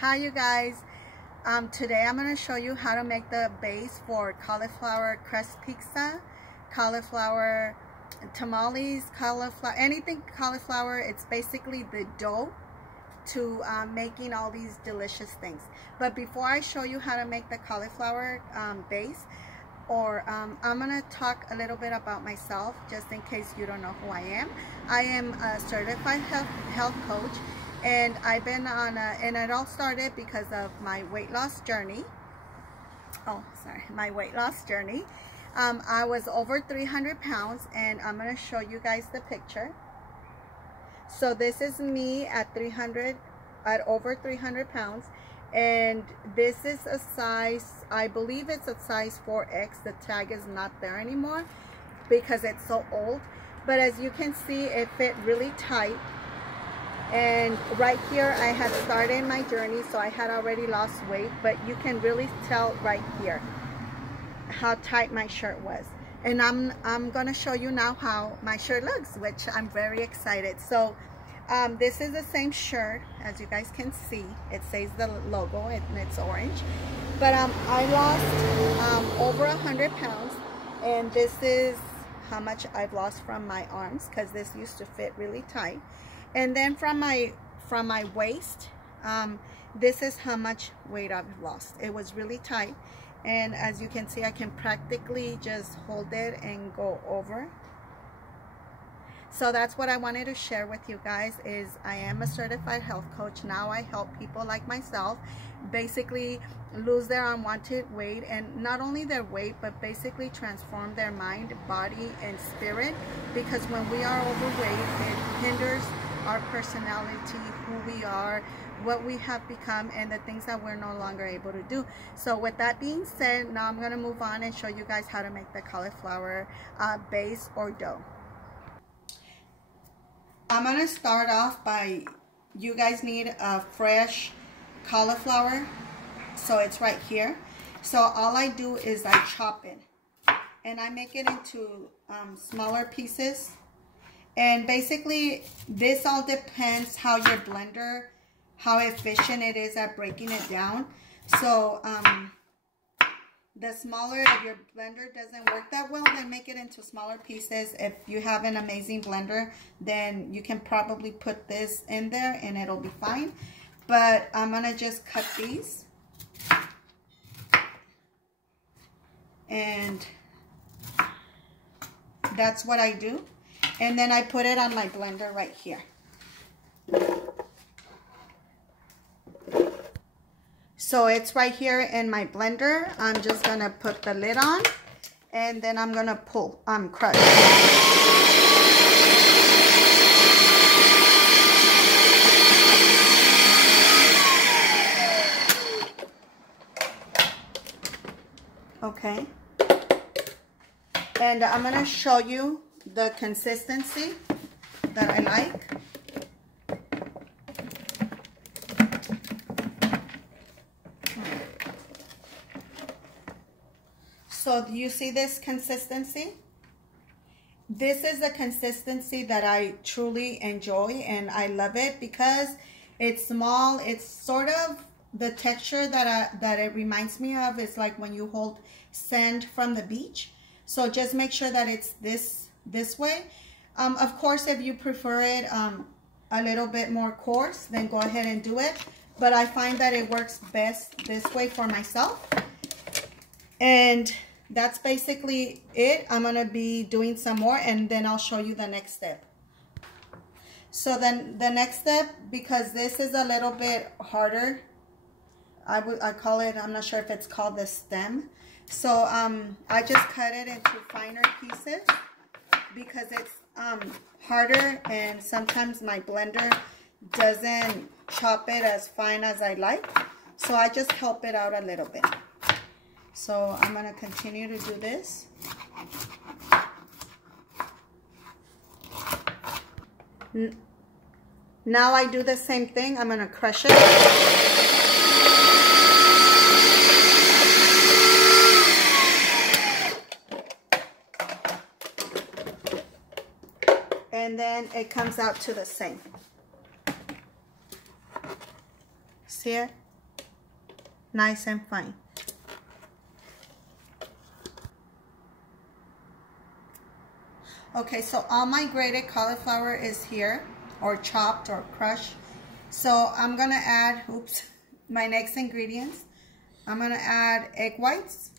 Hi you guys. Today I'm going to show you how to make the base for cauliflower crust pizza, cauliflower tamales, cauliflower, anything cauliflower. It's basically the dough to making all these delicious things. But before I show you how to make the cauliflower base, I'm going to talk a little bit about myself just in case you don't know who I am. I am a certified health coach. And I've been on and it all started because of my weight loss journey. My weight loss journey. I was over 300 pounds, and I'm going to show you guys the picture. So this is me at over 300 pounds, and this is a size, I believe it's a size 4X. The tag is not there anymore because it's so old. But as you can see, it fit really tight. And right here I had started my journey, so I had already lost weight, but you can really tell right here how tight my shirt was. And I'm gonna show you now how my shirt looks, which I'm very excited. So this is the same shirt, as you guys can see. It says the logo and it's orange, but I lost over 100 pounds, and this is how much I've lost from my arms, because this used to fit really tight. And then from my waist, this is how much weight I've lost. It was really tight, and as you can see, I can practically just hold it and go over. So that's what I wanted to share with you guys. Is I am a certified health coach. Now I help people like myself basically lose their unwanted weight, and not only their weight, but basically transform their mind, body, and spirit, because when we are overweight, it hinders our personality, who we are, what we have become, and the things that we're no longer able to do. So with that being said, now I'm going to move on and show you guys how to make the cauliflower base or dough. I'm going to start off by, you guys need a fresh cauliflower, so it's right here. So all I do is I chop it, and I make it into smaller pieces. And basically, this all depends how your blender, how efficient it is at breaking it down. So the smaller, if your blender doesn't work that well, then make it into smaller pieces. If you have an amazing blender, then you can probably put this in there and it'll be fine. But I'm gonna just cut these. And that's what I do. And then I put it on my blender right here. So it's right here in my blender. I'm just gonna put the lid on, and then I'm gonna crush. Okay. And I'm gonna show you the consistency that I like. So do you see this consistency? This is the consistency that I truly enjoy, and I love it because it's small. It's sort of the texture that it reminds me of is like when you hold sand from the beach. So just make sure that it's this way. Of course, if you prefer it a little bit more coarse, then go ahead and do it. But I find that it works best this way for myself. And that's basically it. I'm going to be doing some more, and then I'll show you the next step. So then the next step, because this is a little bit harder, I call it, I'm not sure if it's called the stem. So I just cut it into finer pieces because it's harder, and sometimes my blender doesn't chop it as fine as I like. So I just help it out a little bit. So I'm going to continue to do this. Now I do the same thing. I'm going to crush it. And then it comes out to the same. See it? nice and fine. Okay, so all my grated cauliflower is here, or chopped or crushed. So I'm gonna add, my next ingredients. I'm gonna add egg whites,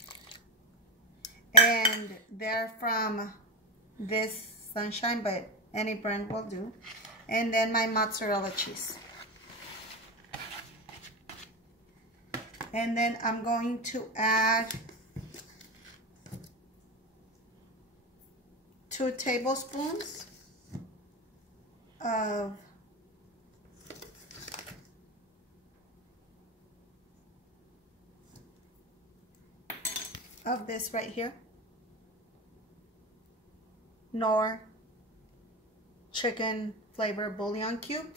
and they're from this Sunshine, but any brand will do. And then my mozzarella cheese. And then I'm going to add 2 tablespoons of this right here, Knorr chicken flavor bouillon cube.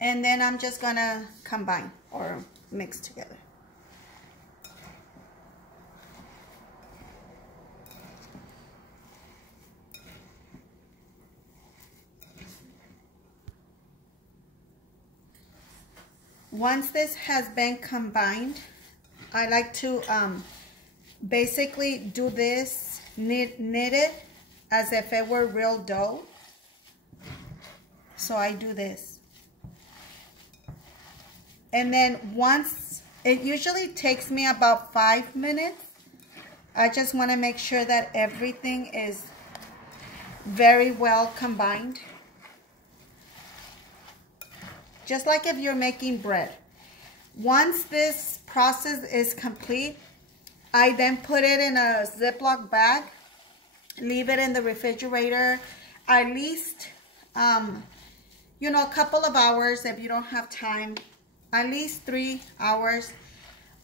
And then I'm just gonna combine or mix together. Once this has been combined, I like to basically do this, knit it as if it were real dough. So I do this. And then once, it usually takes me about 5 minutes. I just want to make sure that everything is very well combined. Just like if you're making bread. Once this process is complete, I then put it in a Ziploc bag, leave it in the refrigerator at least, you know, a couple of hours if you don't have time, at least 3 hours.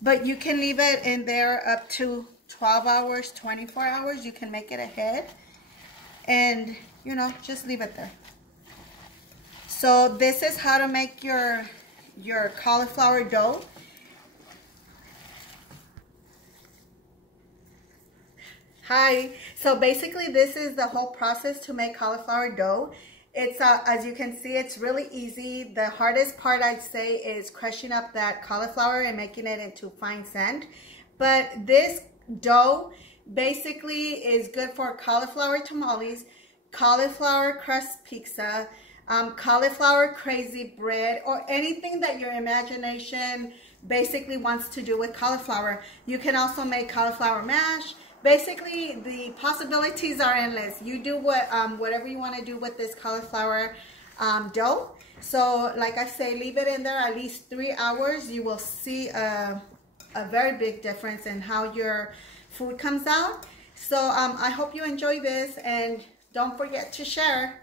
But you can leave it in there up to 12 hours, 24 hours. You can make it ahead and, you know, just leave it there. So this is how to make your cauliflower dough. Hi, so basically this is the whole process to make cauliflower dough. It's, as you can see, it's really easy. The hardest part, I'd say, is crushing up that cauliflower and making it into fine sand. But this dough basically is good for cauliflower tamales, cauliflower crust pizza, cauliflower crazy bread, or anything that your imagination basically wants to do with cauliflower. You can also make cauliflower mash. Basically, the possibilities are endless. You do whatever you want to do with this cauliflower dough. So, like I say, leave it in there at least 3 hours. You will see a very big difference in how your food comes out. So, I hope you enjoy this, and don't forget to share.